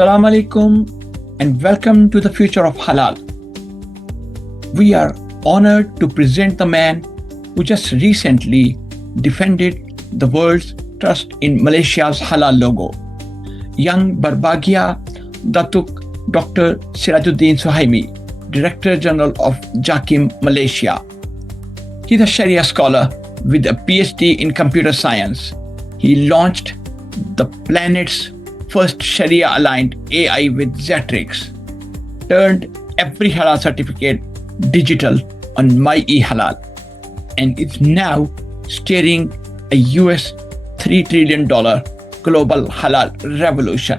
Assalamu alaikum and welcome to the future of halal. We are honored to present the man who just recently defended the world's trust in Malaysia's halal logo. Young Barbagia Datuk Dr. Sirajuuddin Suhaimi, Director General of JAKIM, Malaysia. He's a Sharia scholar with a PhD in computer science. He launched the planet's first Sharia-aligned AI with Zetrix, turned every halal certificate digital on MyEHalal, and is now steering a US $3 trillion global halal revolution.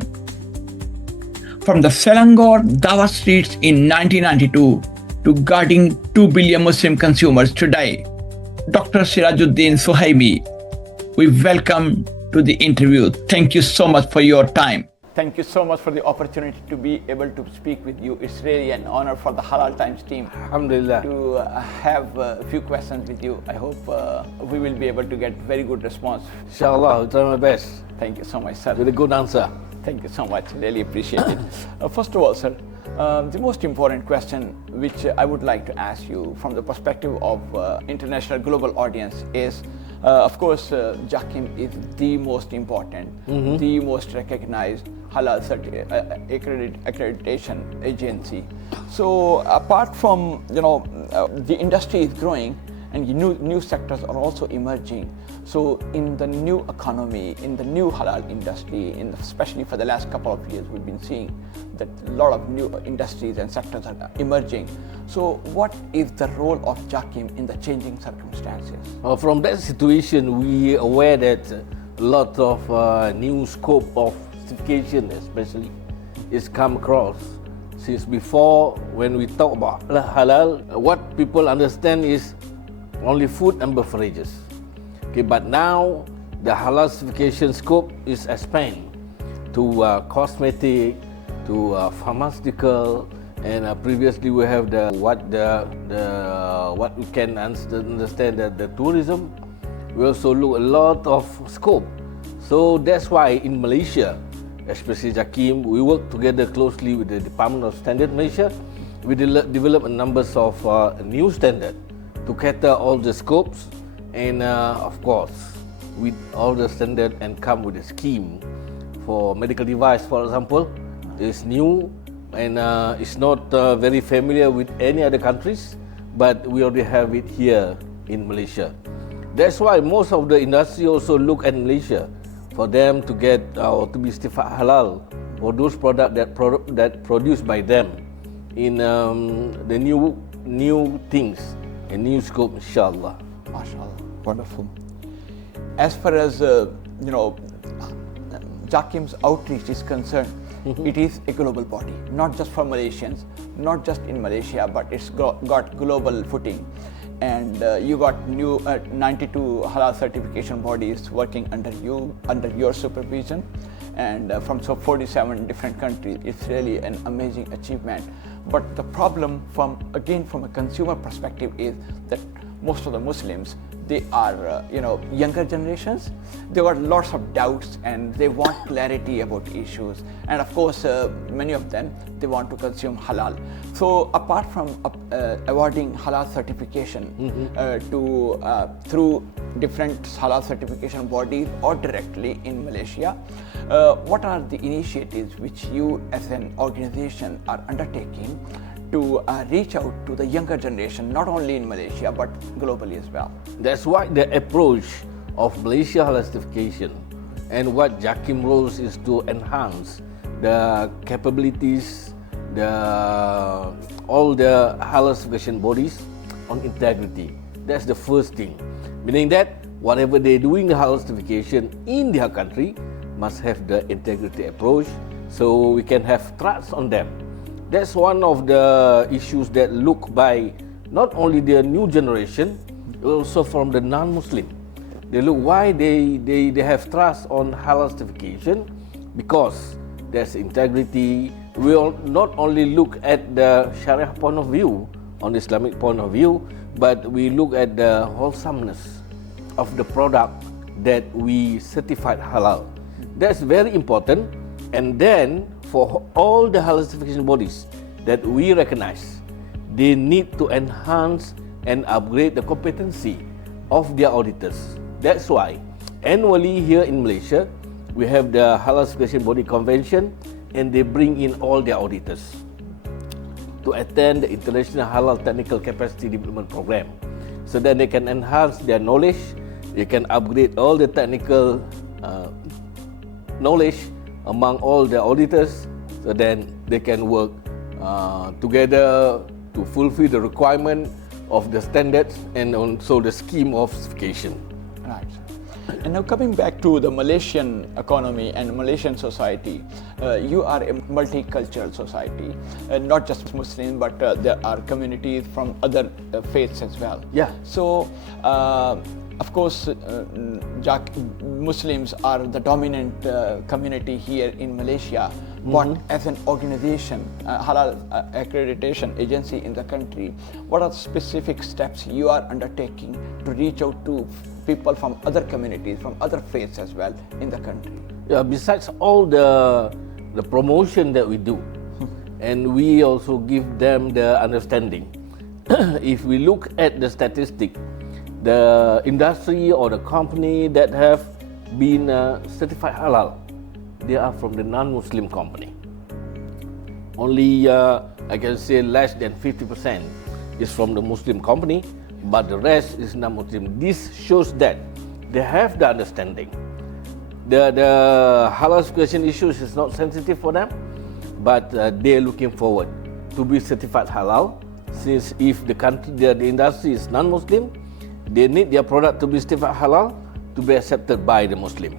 From the Selangor Dawah streets in 1992 to guarding 2 billion Muslim consumers today, Dr. Sirajuuddin Suhaimi, we welcome to the interview. Thank you so much for your time. Thank you so much for the opportunity to be able to speak with you. It's really an honor for the Halal Times team Alhamdulillah. to have a few questions with you. I hope we will be able to get very good response. Inshallah, I'll try my best Thank you so much, sir. with a good answer. Thank you so much. Really appreciate it. First of all, sir, the most important question which I would like to ask you from the perspective of international global audience is, of course, JAKIM is the most important, the most recognized halal accreditation agency. So apart from, the industry is growing and new sectors are also emerging. So in the new economy, in the new halal industry, especially for the last couple of years, we've been seeing that a lot of new industries and sectors are emerging. So what is the role of JAKIM in the changing circumstances? From that situation, we are aware that a lot of new scope of certification, especially, is come across. Since before, when we talk about halal, what people understand is only food and beverages. Okay, but now the halal certification scope is expanded to cosmetic, to pharmaceutical, and previously we have what we can understand that the tourism. We also look a lot of scope. So that's why in Malaysia, especially JAKIM, we work together closely with the Department of Standard Malaysia. We develop a numbers of new standard to cater all the scopes, and of course with all the standard and come with a scheme for medical device, for example, is new and it's not very familiar with any other countries, but we already have it here in Malaysia. That's why most of the industry also look at Malaysia for them to get or to be certified halal for those products that produced by them in the new things and new scope, inshallah. MashaAllah, wonderful. As far as JAKIM's outreach is concerned, it is a global body, not just for Malaysians, not just in Malaysia, but it's got global footing. And you got new 92 halal certification bodies working under your supervision, and from 47 different countries. It's really an amazing achievement. But the problem from a consumer perspective is that most of the Muslims, they are younger generations. They got lots of doubts and they want clarity about issues, and of course many of them, they want to consume halal. So apart from awarding halal certification through different halal certification bodies or directly in Malaysia, what are the initiatives which you as an organization are undertaking to reach out to the younger generation, not only in Malaysia but globally as well? That's why the approach of Malaysia halal certification and what JAKIM roles is to enhance the capabilities, all the halal certification bodies on integrity. That's the first thing, meaning that whatever they're doing the halal certification in their country must have the integrity approach, so we can have trust on them. That's one of the issues that look by not only the new generation, also from the non-Muslim. They look why they have trust on halal certification, because there's integrity. We will not only look at the Sharia point of view, on the Islamic point of view, but we look at the wholesomeness of the product that we certified halal. That's very important. And then for all the halal certification bodies that we recognize, they need to enhance and upgrade the competency of their auditors. That's why annually here in Malaysia, we have the Halal Certification Body Convention, and they bring in all their auditors to attend the International Halal Technical Capacity Development Program, so that they can enhance their knowledge, they can upgrade all the technical knowledge among all the auditors, so then they can work together to fulfill the requirement of the standards and also the scheme of certification. Right. And now coming back to the Malaysian economy and Malaysian society, you are a multicultural society, not just Muslim, but there are communities from other faiths as well. Yeah. So, of course, Muslims are the dominant community here in Malaysia, but as an organization, Halal Accreditation Agency in the country, what are the specific steps you are undertaking to reach out to people from other communities, from other faiths as well in the country? Yeah, besides all the promotion that we do, and we also give them the understanding. If we look at the statistic, the industry or the company that have been certified halal, they are from the non-Muslim company. Only I can say less than 50% is from the Muslim company, but the rest is non-Muslim. This shows that they have the understanding. The halal certification issues is not sensitive for them, but they are looking forward to be certified halal, since if the country, the industry is non-Muslim, they need their product to be certified halal to be accepted by the Muslim.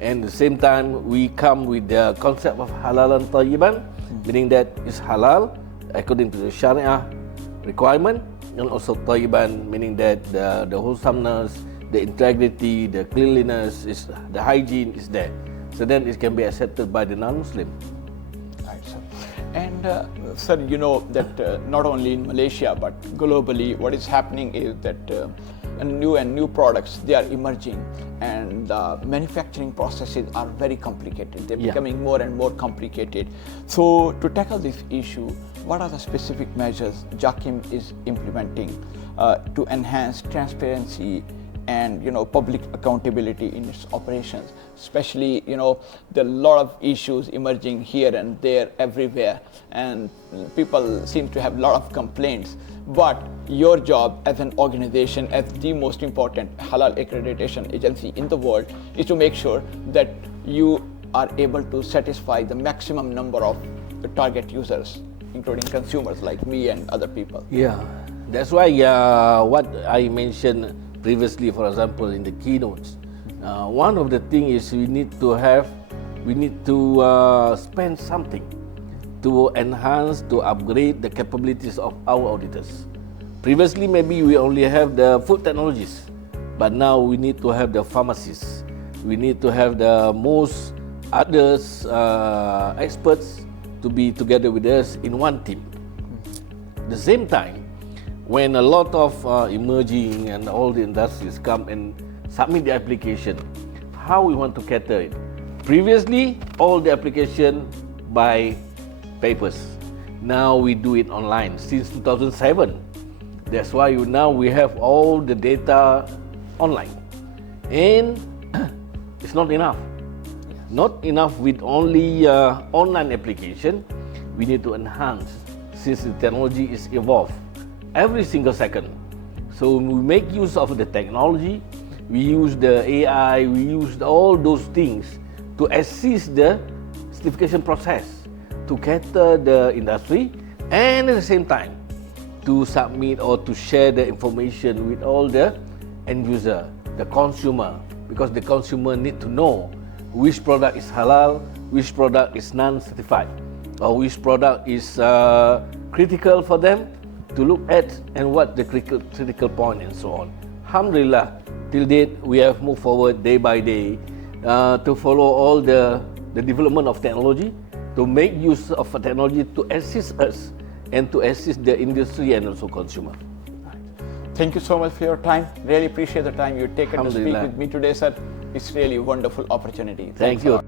And at the same time, we come with the concept of halalan tayyiban, meaning that it's halal according to the Sharia requirement, and also tayyiban, meaning that the wholesomeness, the integrity, the cleanliness, the hygiene is there. So then it can be accepted by the non-Muslim. Right, sir. And sir, you know that not only in Malaysia but globally, what is happening is that new products, they are emerging, and the manufacturing processes are very complicated. They're becoming more and more complicated. So to tackle this issue, what are the specific measures JAKIM is implementing to enhance transparency and public accountability in its operations? Especially, there are a lot of issues emerging here and there everywhere, and people seem to have a lot of complaints. But your job as an organization, as the most important halal accreditation agency in the world, is to make sure that you are able to satisfy the maximum number of the target users, including consumers like me and other people. Yeah, that's why what I mentioned previously, for example, in the keynotes, one of the things is we need to spend something to enhance, to upgrade the capabilities of our auditors. Previously, maybe we only have the food technologies, but now we need to have the pharmacists. We need to have the most others experts to be together with us in one team. At the same time, when a lot of emerging and all the industries come and submit the application, how we want to cater it. Previously, all the application by papers. Now we do it online since 2007. That's why now we have all the data online. And it's not enough. Not enough with only online application. We need to enhance, since the technology is evolved every single second. So we make use of the technology, we use the AI, we use all those things to assist the certification process, to cater the industry, and at the same time to submit or to share the information with all the end user, the consumer, because the consumer need to know which product is halal, which product is non-certified, or which product is critical for them to look at, and what the critical point and so on. Alhamdulillah, till date we have moved forward day by day to follow all the development of technology, to make use of technology to assist us and to assist the industry and also consumer. Thank you so much for your time. Really appreciate the time you've taken to speak with me today, sir. It's really a wonderful opportunity. Thank you.